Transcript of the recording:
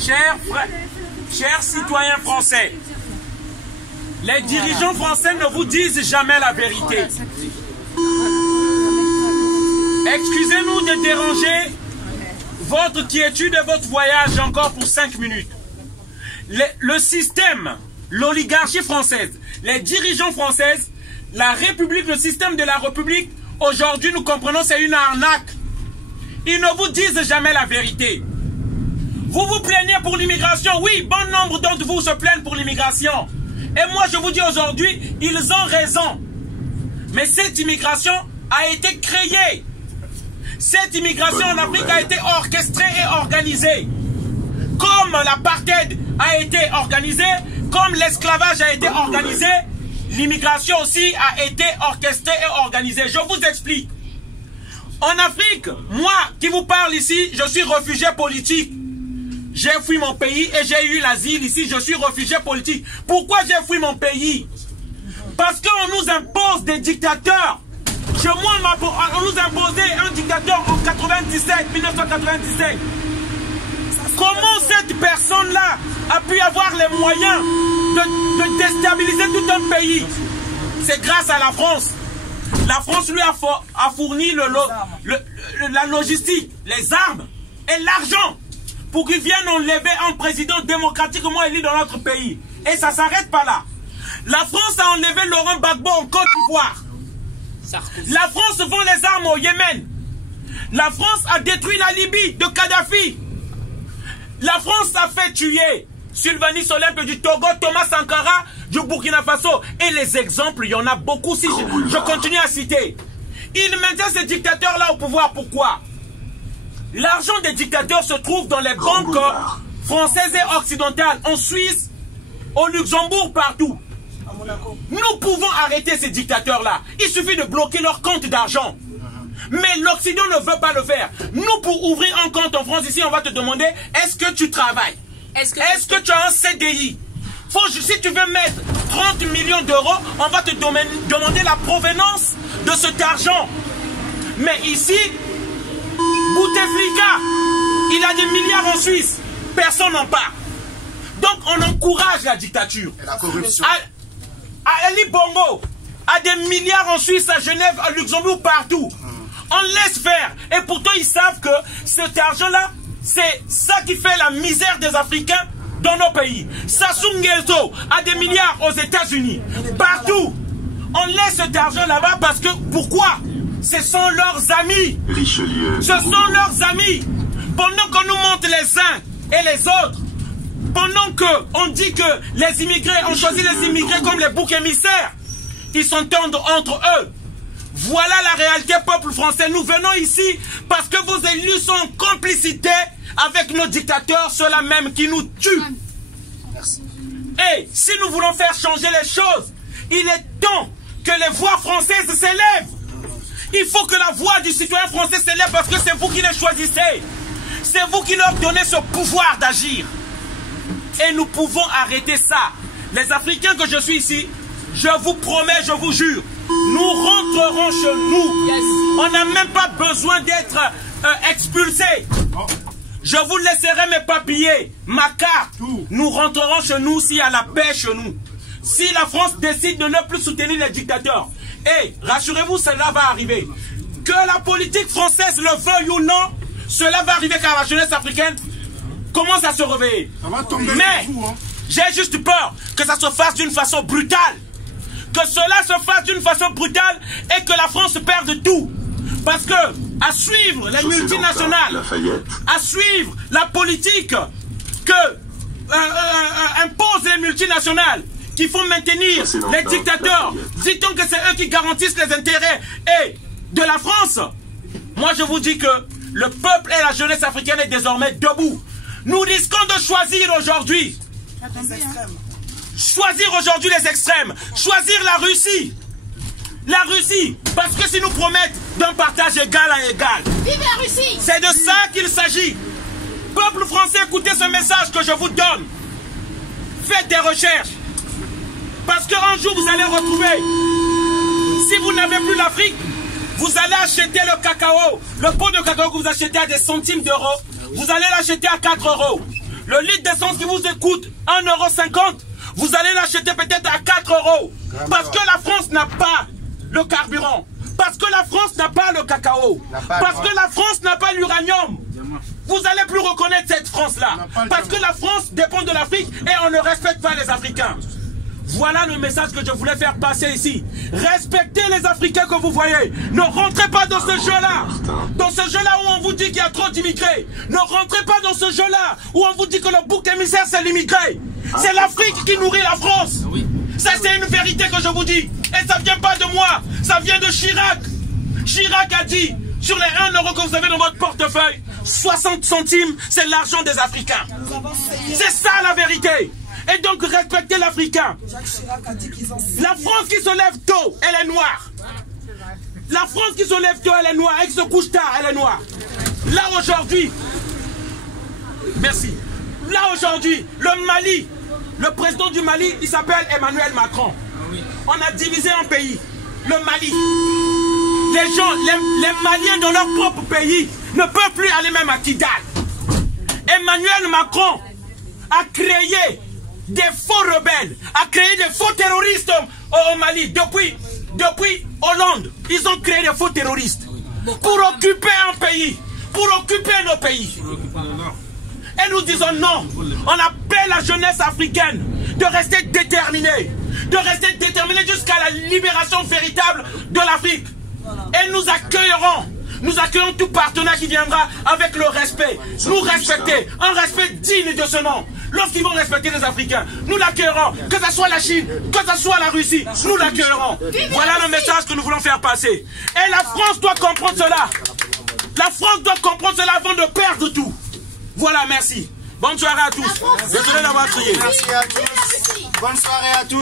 Chers citoyens français, les dirigeants français ne vous disent jamais la vérité. Excusez-nous de déranger votre quiétude et votre voyage encore pour 5 minutes. Le système, l'oligarchie française, les dirigeants français, la République, le système de la République, aujourd'hui nous comprenons c'est une arnaque. Ils ne vous disent jamais la vérité. Vous vous plaignez pour l'immigration, oui, bon nombre d'entre vous se plaignent pour l'immigration. Et moi je vous dis aujourd'hui, ils ont raison. Mais cette immigration a été créée. Cette immigration en Afrique a été orchestrée et organisée. Comme l'apartheid a été organisé, comme l'esclavage a été organisé, l'immigration aussi a été orchestrée et organisée. Je vous explique. En Afrique, moi qui vous parle ici, je suis réfugié politique. J'ai fui mon pays et j'ai eu l'asile ici, je suis réfugié politique. Pourquoi j'ai fui mon pays? Parce qu'on nous impose des dictateurs. Chez moi, on nous imposait un dictateur en 1997. Comment cette personne-là a pu avoir les moyens de déstabiliser tout un pays? C'est grâce à la France. La France lui a fourni la logistique, les armes et l'argent pour qu'il vienne enlever un président démocratiquement élu dans notre pays. Et ça ne s'arrête pas là. La France a enlevé Laurent Gbagbo en Côte d'Ivoire. La France vend les armes au Yémen. La France a détruit la Libye de Kadhafi. La France a fait tuer Sylvanie Solène du Togo, Thomas Sankara du Burkina Faso. Et les exemples, il y en a beaucoup si je continue à citer. Ils maintiennent ces dictateurs-là au pouvoir. Pourquoi? L'argent des dictateurs se trouve dans les banques françaises et occidentales, en Suisse, au Luxembourg, partout. Nous pouvons arrêter ces dictateurs-là. Il suffit de bloquer leur compte d'argent. Mais l'Occident ne veut pas le faire. Nous, pour ouvrir un compte en France, ici, on va te demander, est-ce que tu travailles? Est-ce que tu as un CDI? Si tu veux mettre 30 millions d'euros, on va te demander la provenance de cet argent. Mais ici, Bouteflika, il a des milliards en Suisse. Personne n'en parle. Donc, on encourage la dictature. Et la corruption. Ali Bongo a des milliards en Suisse, à Genève, à Luxembourg, partout. On laisse faire. Et pourtant, ils savent que cet argent-là, c'est ça qui fait la misère des Africains dans nos pays. Sassou Nguesso a des milliards aux États-Unis. Partout. On laisse cet argent là-bas parce que, pourquoi? Ce sont leurs amis. Richelieu. Ce sont leurs amis. Pendant qu'on nous montre les uns et les autres, pendant qu'on dit que les immigrés, on choisit les immigrés comme les boucs émissaires, ils s'entendent entre eux. Voilà la réalité, peuple français. Nous venons ici parce que vos élus sont en complicité avec nos dictateurs, ceux-là même qui nous tuent. Merci. Et si nous voulons faire changer les choses, il est temps que les voix françaises s'élèvent. Il faut que la voix du citoyen français s'élève parce que c'est vous qui les choisissez. C'est vous qui leur donnez ce pouvoir d'agir. Et nous pouvons arrêter ça. Les Africains que je suis ici, je vous promets, je vous jure, nous rentrerons chez nous. Yes. On n'a même pas besoin d'être expulsés. Je vous laisserai mes papiers, ma carte. Nous rentrerons chez nous s'il y a la paix chez nous. Si la France décide de ne plus soutenir les dictateurs, et rassurez-vous, cela va arriver. Que la politique française le veuille ou non, cela va arriver car la jeunesse africaine commence à se réveiller. Mais j'ai juste peur que ça se fasse d'une façon brutale. Que cela se fasse d'une façon brutale et que la France perde tout. Parce que, à suivre les multinationales, à suivre la politique que imposent les multinationales, qui font maintenir les dictateurs, dit-on que c'est eux qui garantissent les intérêts et de la France. Moi je vous dis que le peuple et la jeunesse africaine est désormais debout. Nous risquons de choisir aujourd'hui. Choisir aujourd'hui les extrêmes. Choisir la Russie. La Russie. Parce que si nous promettent d'un partage égal à égal. Vive la Russie. C'est de ça qu'il s'agit. Peuple français, écoutez ce message que je vous donne. Faites des recherches. Parce qu'un jour vous allez retrouver. Si vous n'avez plus l'Afrique, vous allez acheter le cacao. Le pot de cacao que vous achetez à des centimes d'euros, vous allez l'acheter à 4 euros. Le litre d'essence qui vous coûte 1,50 €, vous allez l'acheter peut-être à 4 €. Parce que la France n'a pas le carburant. Parce que la France n'a pas le cacao. Parce que la France n'a pas l'uranium. Vous n'allez plus reconnaître cette France-là. Parce que la France dépend de l'Afrique et on ne respecte pas les Africains. Voilà le message que je voulais faire passer ici. Respectez les Africains que vous voyez. Ne rentrez pas dans ce jeu-là. Dans ce jeu-là où on vous dit qu'il y a trop d'immigrés. Ne rentrez pas dans ce jeu-là où on vous dit que le bouc émissaire c'est l'immigré. C'est l'Afrique qui nourrit la France. Ça c'est une vérité que je vous dis. Et ça ne vient pas de moi. Ça vient de Chirac. Chirac a dit, sur les 1 € que vous avez dans votre portefeuille, 60 centimes, c'est l'argent des Africains. C'est ça la vérité. Et donc respectez l'Africain. La France qui se lève tôt, elle est noire. La France qui se lève tôt, elle est noire. Elle se couche tard, elle est noire. Là aujourd'hui, merci. Là aujourd'hui, le Mali, le président du Mali, il s'appelle Emmanuel Macron. On a divisé un pays, le Mali. Les gens, les Maliens dans leur propre pays ne peuvent plus aller même à Kidal. Emmanuel Macron a créé des faux rebelles, a créé des faux terroristes au Mali. Depuis Hollande, ils ont créé des faux terroristes pour occuper un pays, pour occuper nos pays. Et nous disons non. On appelle la jeunesse africaine de rester déterminée, jusqu'à la libération véritable de l'Afrique. Et nous accueillons tout partenaire qui viendra avec le respect. Nous respecter, un respect digne de ce nom. Lorsqu'ils vont respecter les Africains, nous l'accueillerons. Que ce soit la Chine, que ce soit la Russie, nous l'accueillerons. Voilà le message que nous voulons faire passer. Et la France doit comprendre cela. La France doit comprendre cela avant de perdre tout. Voilà, merci. Bonne soirée à tous. Désolé d'avoir crié. Merci à tous. Bonne soirée à tous.